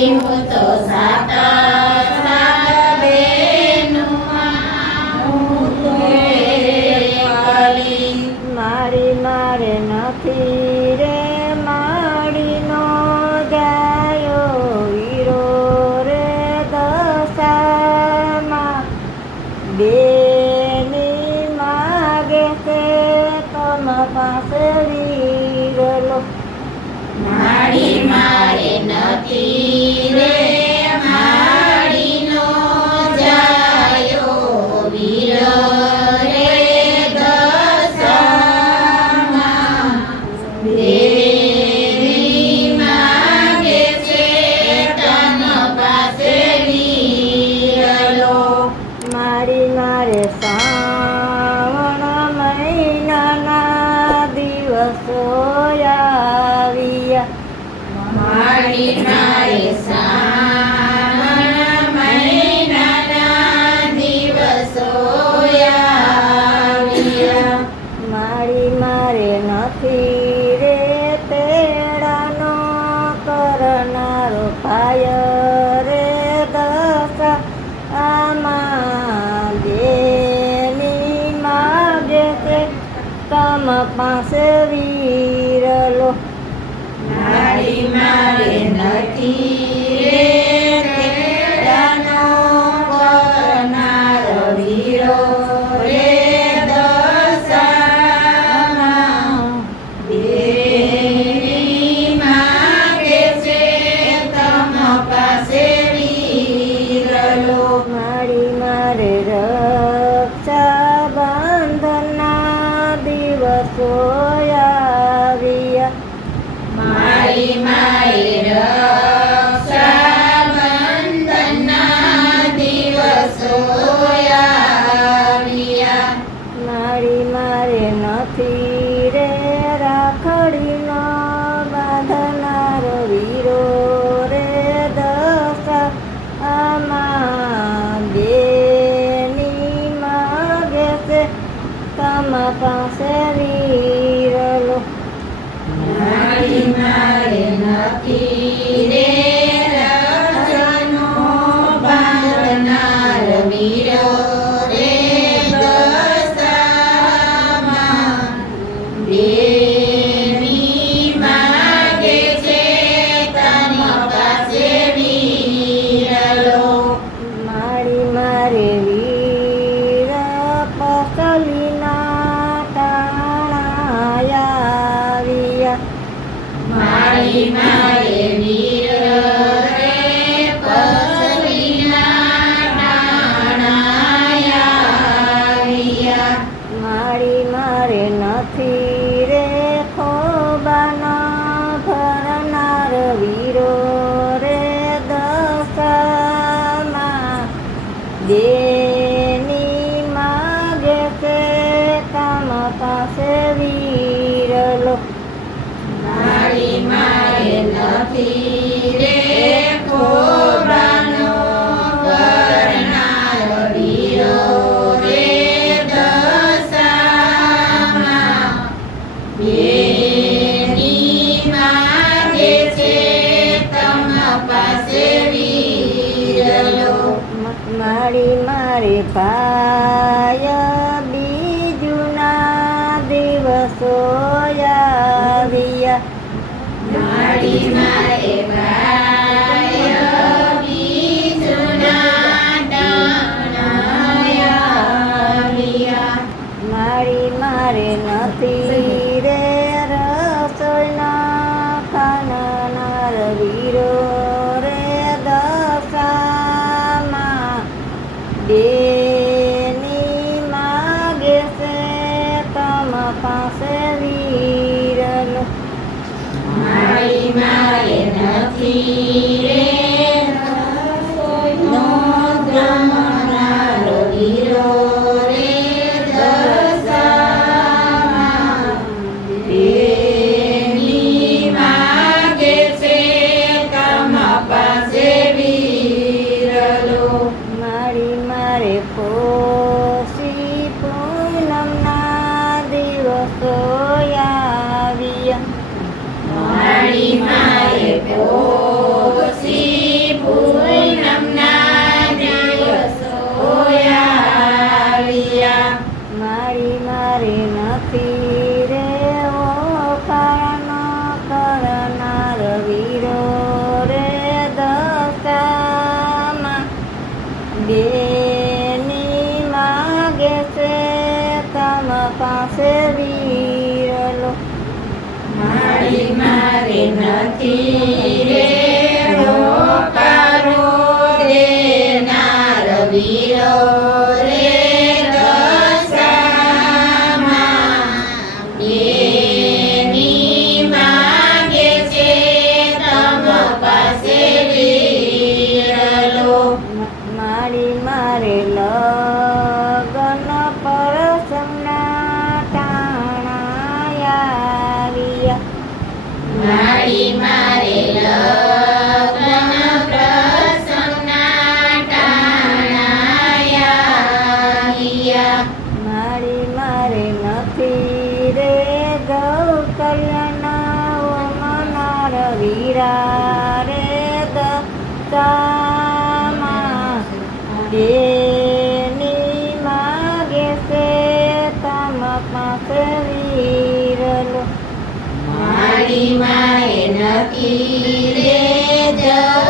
હું તો સાત સાત બેનમાં હું તો એકલી. મારી મારે નથી રે માડીનો જાયો વીરો રે દશામાં. બેની માગે છે તમ પાસે વીરલો. માડી મારે નથી રે માડીનો જાયો વીર રે દશામાં. દેવી માગે છે તમ પાસે વીરલો. મારી મારે શ્રાવણ મહિનાના દિવસો આવ્યા. માડી મારે શ્રાવણ મહિનાના દિવસો આવ્યા. મારી મારે નથી રે તેડાનો કરનારો પાય રે દશા આમાં. બેની માગે છે તમ પાસે વીરલો. માડી મારે નથી રે તેડાનો કરનારો વીરો રે દશામાં. દેવી માગે છે તમ પાસે વીરલો. મારી મારે રક્ષા બંધનના દિવસો આવ્યા. મારી મારી રક્ષાબંધનના દિવસો આવ્યા. મારી મારે નથી રે રાખડીનો બાંધનાર વીરો રે દશા આમાં. બેની માગે છે તમ પાસે વીરલો. મારી મારે નથી રે રક્ષાનો બાંધનાર વીરો રે દશામાં. દેવી માગે છે તમ પાસે વીરલો. મારી મારે વીર પસલીના તાણા આવ્યા. મારી મારે વીર રે પસલીના ટાણા આવ્યા. મારી મારે નથી રે ખોબાના ભરનાર વીરો રે દશામાં. બેની માગે છે તમ પાસે વીરલો. મારી મારે નથી રે ખોબાનો કરનાર વીરો રે દશામાં. બેની માગે છે તમ પાસે વીરલો. મારી મારી પાય બીજુના દિવસો આવ્યા. મારી મારે ભાય બીજુના ટાણા આવ્યા. મારી મારે નથી રે રસોઈના ખાનાર વીરો રે દશામાં. બેની માગે છે તમ પાસે વીરલો. મારી મારે નથી રે રસોઈનો જમનારો વીરો રે દશામાં. બેની માગે છે તમ પાસે વીરલો. મારી મારે પોષી પૂનમના દિવસો આવ્યા. મારી મારે પોષી કર્યા રે દશામાં એની માગે છે તમ પાસે વિરલો મારી માએ નક્કી રે જવાનું